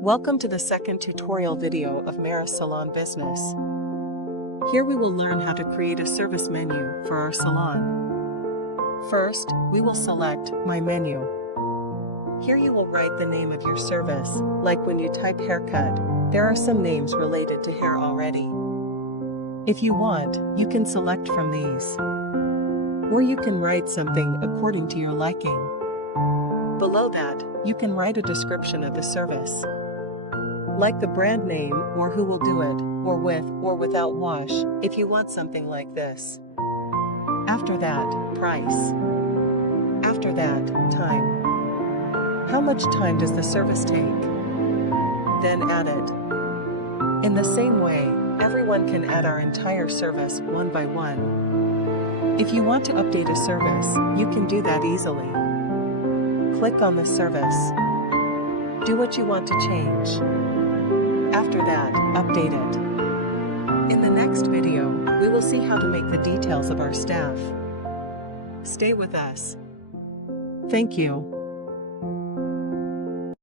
Welcome to the second tutorial video of MERASALON business. Here we will learn how to create a service menu for our salon. First, we will select My Menu. Here you will write the name of your service, like when you type haircut, there are some names related to hair already. If you want, you can select from these. Or you can write something according to your liking. Below that, you can write a description of the service, like the brand name or who will do it, or with or without wash, if you want something like this. After that, price. After that, time. How much time does the service take? Then add it. In the same way, everyone can add our entire service one by one. If you want to update a service, you can do that easily. Click on the service. Do what you want to change. After that, update it. In the next video, we will see how to make the details of our staff. Stay with us. Thank you.